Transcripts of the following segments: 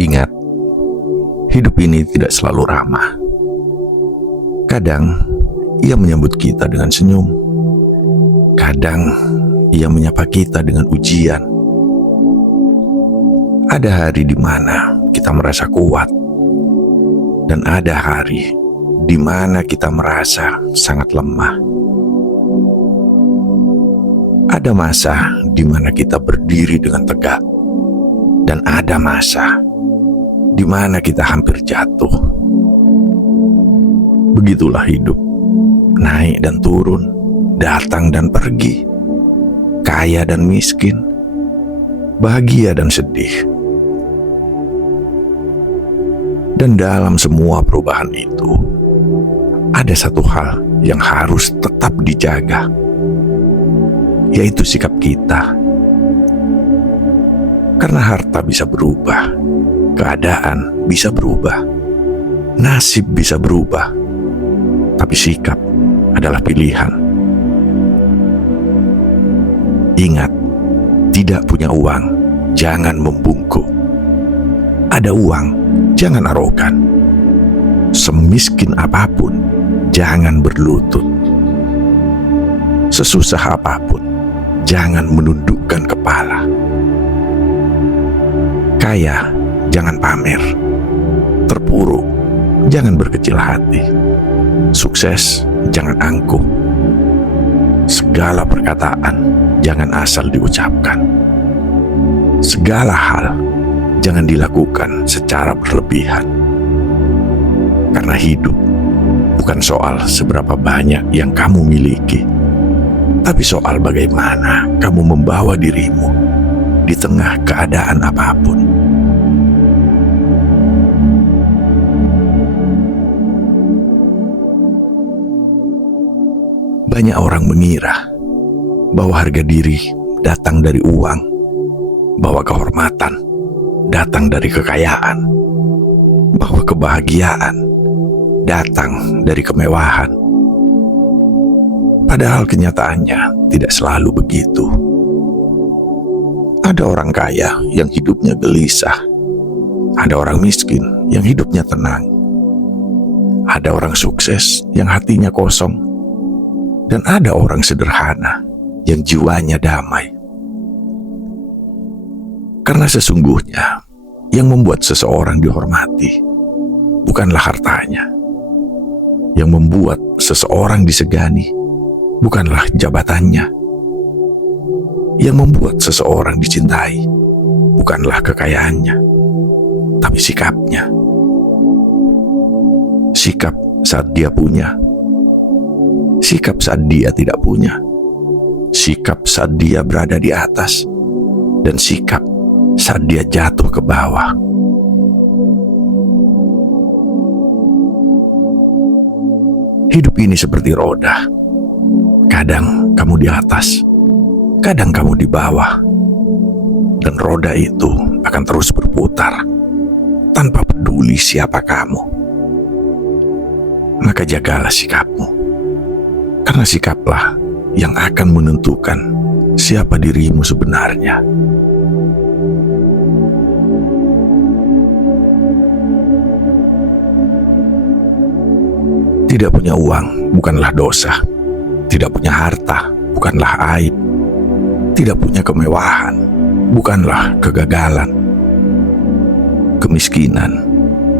Ingat, hidup ini tidak selalu ramah. Kadang ia menyambut kita dengan senyum. Kadang ia menyapa kita dengan ujian. Ada hari di mana kita merasa kuat, dan ada hari di mana kita merasa sangat lemah. Ada masa di mana kita berdiri dengan tegak, dan ada masa di mana kita hampir jatuh. Begitulah hidup, naik dan turun, datang dan pergi, kaya dan miskin, bahagia dan sedih. Dan dalam semua perubahan itu, ada satu hal yang harus tetap dijaga, yaitu sikap kita. Karena harta bisa berubah, keadaan bisa berubah, nasib bisa berubah, tapi sikap adalah pilihan. Ingat, tidak punya uang, jangan membungkuk. Ada uang, jangan arogan. Semiskin apapun, jangan berlutut. Sesusah apapun, jangan menundukkan kepala. Kaya, jangan pamer. Terpuruk, jangan berkecil hati. Sukses, jangan angkuh. Segala perkataan, jangan asal diucapkan. Segala hal, jangan dilakukan secara berlebihan. Karena hidup bukan soal seberapa banyak yang kamu miliki, tapi soal bagaimana kamu membawa dirimu di tengah keadaan apapun. Banyak orang mengira bahwa harga diri datang dari uang, bahwa kehormatan datang dari kekayaan, bahwa kebahagiaan datang dari kemewahan. Padahal kenyataannya tidak selalu begitu. Ada orang kaya yang hidupnya gelisah. Ada orang miskin yang hidupnya tenang. Ada orang sukses yang hatinya kosong. Dan ada orang sederhana yang jiwanya damai. Karena sesungguhnya yang membuat seseorang dihormati bukanlah hartanya. Yang membuat seseorang disegani bukanlah jabatannya. Yang membuat seseorang dicintai bukanlah kekayaannya, tapi sikapnya. Sikap saat dia punya, sikap saat dia tidak punya, sikap saat dia berada di atas, dan sikap saat dia jatuh ke bawah. Hidup ini seperti roda. Kadang kamu di atas, kadang kamu di bawah. Dan roda itu akan terus berputar tanpa peduli siapa kamu. Maka jagalah sikapmu, karena sikaplah yang akan menentukan siapa dirimu sebenarnya. Tidak punya uang bukanlah dosa. Tidak punya harta bukanlah aib. Tidak punya kemewahan bukanlah kegagalan. Kemiskinan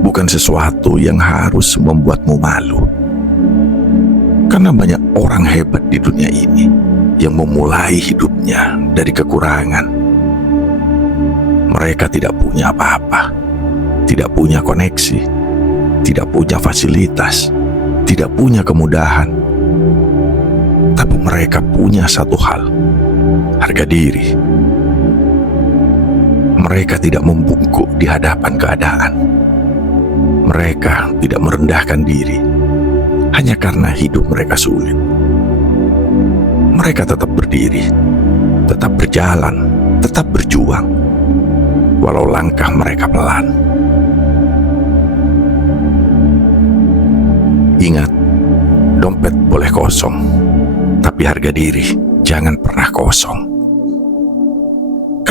bukan sesuatu yang harus membuatmu malu. Karena banyak orang hebat di dunia ini yang memulai hidupnya dari kekurangan. Mereka tidak punya apa-apa, tidak punya koneksi, tidak punya fasilitas, tidak punya kemudahan. Tapi mereka punya satu hal, harga diri. Mereka tidak membungkuk di hadapan keadaan. Mereka tidak merendahkan diri hanya karena hidup mereka sulit. Mereka tetap berdiri, tetap berjalan, tetap berjuang, walau langkah mereka pelan. Ingat, dompet boleh kosong, tapi harga diri jangan pernah kosong.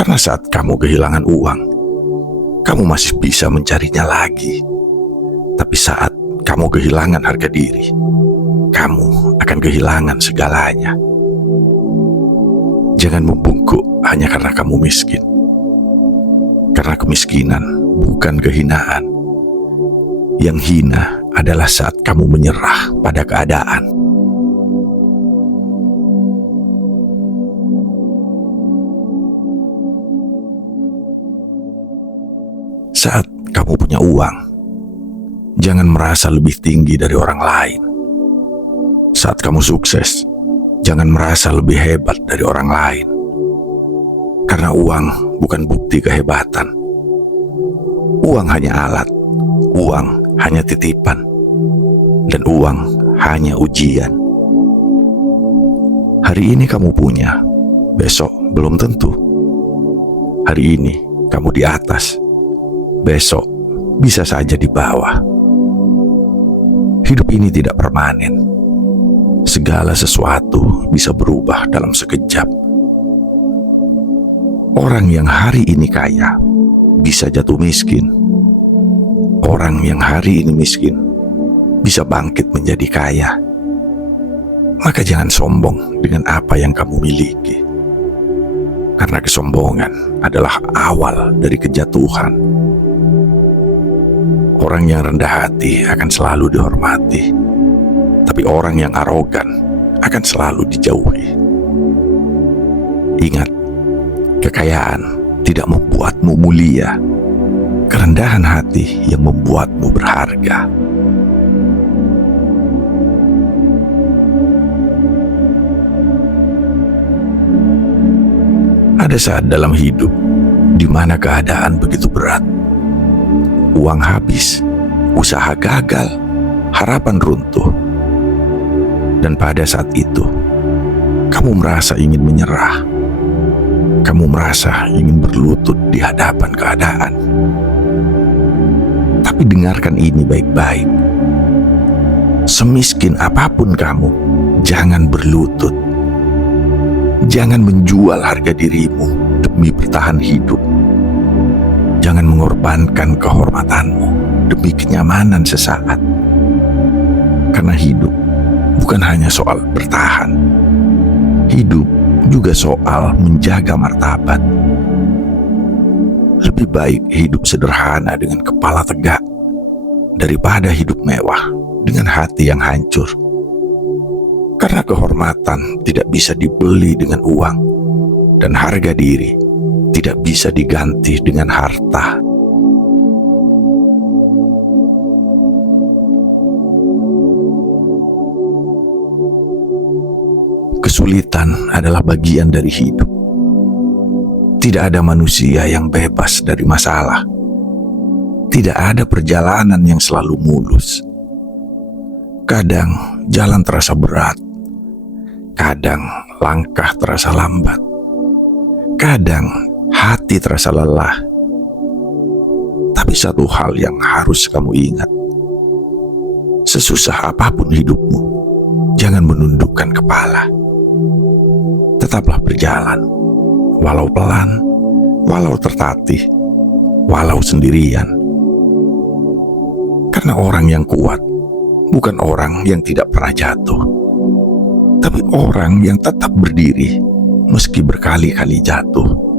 Karena saat kamu kehilangan uang, kamu masih bisa mencarinya lagi. Tapi saat kamu kehilangan harga diri, kamu akan kehilangan segalanya. Jangan membungkuk hanya karena kamu miskin. Karena kemiskinan bukan kehinaan. Yang hina adalah saat kamu menyerah pada keadaan. Saat kamu punya uang, jangan merasa lebih tinggi dari orang lain. Saat kamu sukses, jangan merasa lebih hebat dari orang lain. Karena uang bukan bukti kehebatan. Uang hanya alat, uang hanya titipan, dan uang hanya ujian. Hari ini kamu punya, besok belum tentu. Hari ini kamu di atas, besok bisa saja di bawah. Hidup ini tidak permanen. Segala sesuatu bisa berubah dalam sekejap. Orang yang hari ini kaya bisa jatuh miskin. Orang yang hari ini miskin bisa bangkit menjadi kaya. Maka jangan sombong dengan apa yang kamu miliki. Karena kesombongan adalah awal dari kejatuhan. Orang yang rendah hati akan selalu dihormati, tapi orang yang arogan akan selalu dijauhi. Ingat, kekayaan tidak membuatmu mulia. Kerendahan hati yang membuatmu berharga. Ada saat dalam hidup di mana keadaan begitu berat. Uang habis, usaha gagal, harapan runtuh. Dan pada saat itu, kamu merasa ingin menyerah. Kamu merasa ingin berlutut di hadapan keadaan. Tapi dengarkan ini baik-baik. Semiskin apapun kamu, jangan berlutut. Jangan menjual harga dirimu demi bertahan hidup. Jangan mengorbankan kehormatanmu demi kenyamanan sesaat. Karena hidup bukan hanya soal bertahan. Hidup juga soal menjaga martabat. Lebih baik hidup sederhana dengan kepala tegak daripada hidup mewah dengan hati yang hancur. Karena kehormatan tidak bisa dibeli dengan uang, dan harga diri tidak bisa diganti dengan harta. Kesulitan adalah bagian dari hidup. Tidak ada manusia yang bebas dari masalah. Tidak ada perjalanan yang selalu mulus. Kadang jalan terasa berat. Kadang langkah terasa lambat. Kadang hati terasa lelah. Tapi satu hal yang harus kamu ingat. Sesusah apapun hidupmu, jangan menundukkan kepala. Tetaplah berjalan, walau pelan, walau tertatih, walau sendirian. Karena orang yang kuat bukan orang yang tidak pernah jatuh, tapi orang yang tetap berdiri meski berkali-kali jatuh.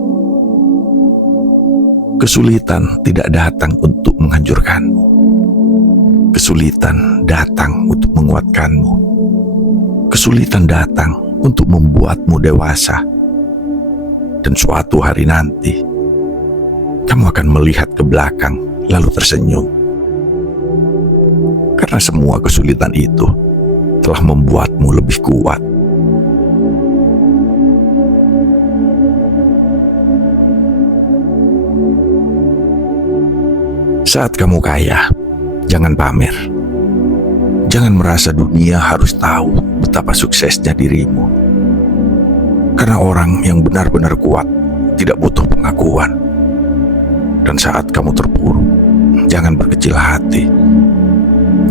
Kesulitan tidak datang untuk menghancurkanmu. Kesulitan datang untuk menguatkanmu. Kesulitan datang untuk membuatmu dewasa. Dan suatu hari nanti, kamu akan melihat ke belakang lalu tersenyum. Karena semua kesulitan itu telah membuatmu lebih kuat. Saat kamu kaya, jangan pamer. Jangan merasa dunia harus tahu betapa suksesnya dirimu. Karena orang yang benar-benar kuat tidak butuh pengakuan. Dan saat kamu terpuruk, jangan berkecil hati.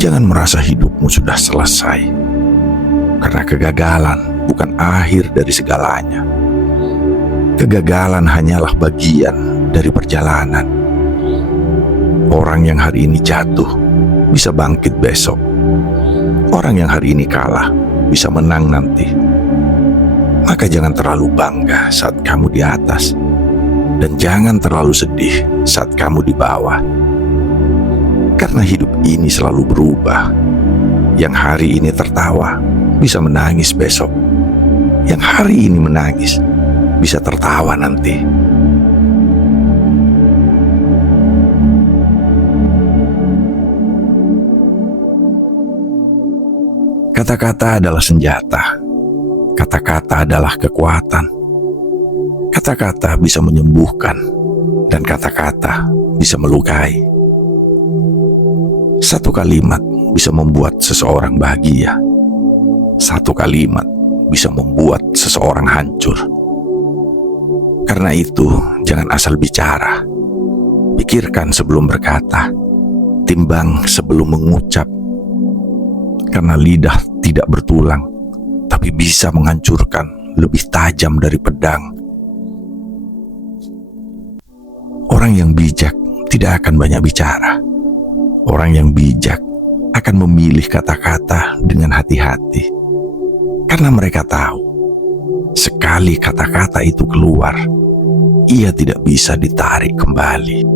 Jangan merasa hidupmu sudah selesai. Karena kegagalan bukan akhir dari segalanya. Kegagalan hanyalah bagian dari perjalanan. Orang yang hari ini jatuh bisa bangkit besok. Orang yang hari ini kalah bisa menang nanti. Maka jangan terlalu bangga saat kamu di atas, dan jangan terlalu sedih saat kamu di bawah. Karena hidup ini selalu berubah. Yang hari ini tertawa bisa menangis besok. Yang hari ini menangis bisa tertawa nanti. Kata-kata adalah senjata. Kata-kata adalah kekuatan. Kata-kata bisa menyembuhkan, dan kata-kata bisa melukai. Satu kalimat bisa membuat seseorang bahagia. Satu kalimat bisa membuat seseorang hancur. Karena itu, jangan asal bicara. Pikirkan sebelum berkata. Timbang sebelum mengucap. Karena lidah tidak bertulang, tapi bisa menghancurkan lebih tajam dari pedang. Orang yang bijak tidak akan banyak bicara. Orang yang bijak akan memilih kata-kata dengan hati-hati. Karena mereka tahu, sekali kata-kata itu keluar, ia tidak bisa ditarik kembali.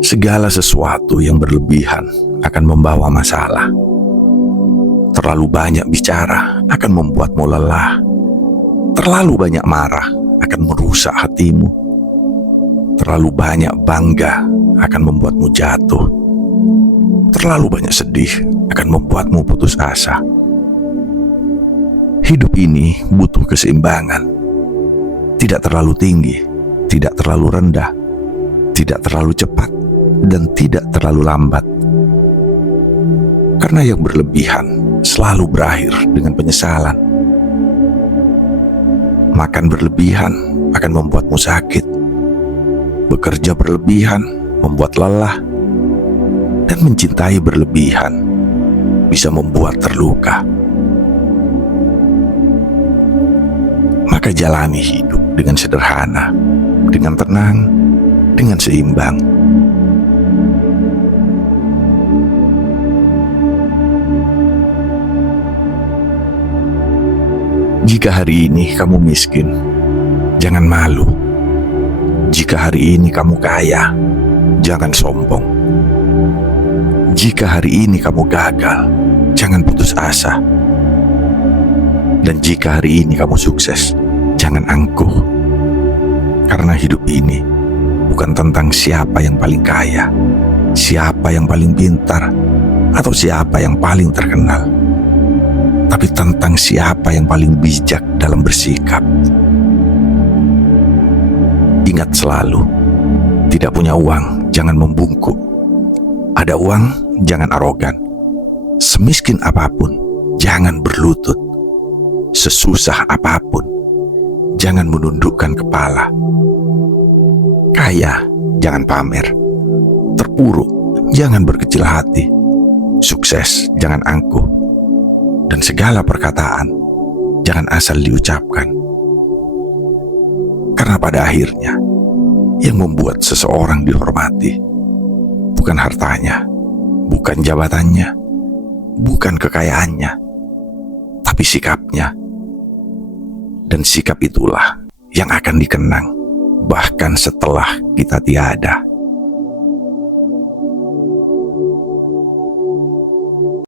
Segala sesuatu yang berlebihan akan membawa masalah. Terlalu banyak bicara akan membuatmu lelah. Terlalu banyak marah akan merusak hatimu. Terlalu banyak bangga akan membuatmu jatuh. Terlalu banyak sedih akan membuatmu putus asa. Hidup ini butuh keseimbangan. Tidak terlalu tinggi, tidak terlalu rendah, tidak terlalu cepat, dan tidak terlalu lambat. Karena yang berlebihan selalu berakhir dengan penyesalan. Makan berlebihan akan membuatmu sakit. Bekerja berlebihan membuat lelah. Dan mencintai berlebihan bisa membuat terluka. Maka jalani hidup dengan sederhana, dengan tenang, dengan seimbang. Jika hari ini kamu miskin, jangan malu. Jika hari ini kamu kaya, jangan sombong. Jika hari ini kamu gagal, jangan putus asa. Dan jika hari ini kamu sukses, jangan angkuh. Karena hidup ini bukan tentang siapa yang paling kaya, siapa yang paling pintar, atau siapa yang paling terkenal, tapi tentang siapa yang paling bijak dalam bersikap. Ingat selalu, tidak punya uang, jangan membungkuk. Ada uang, jangan arogan. Semiskin apapun, jangan berlutut. Sesusah apapun, jangan menundukkan kepala. Kaya, jangan pamer. Terpuruk, jangan berkecil hati. Sukses, jangan angkuh. Dan segala perkataan, jangan asal diucapkan. Karena pada akhirnya, yang membuat seseorang dihormati bukan hartanya, bukan jabatannya, bukan kekayaannya, tapi sikapnya. Dan sikap itulah yang akan dikenang bahkan setelah kita tiada.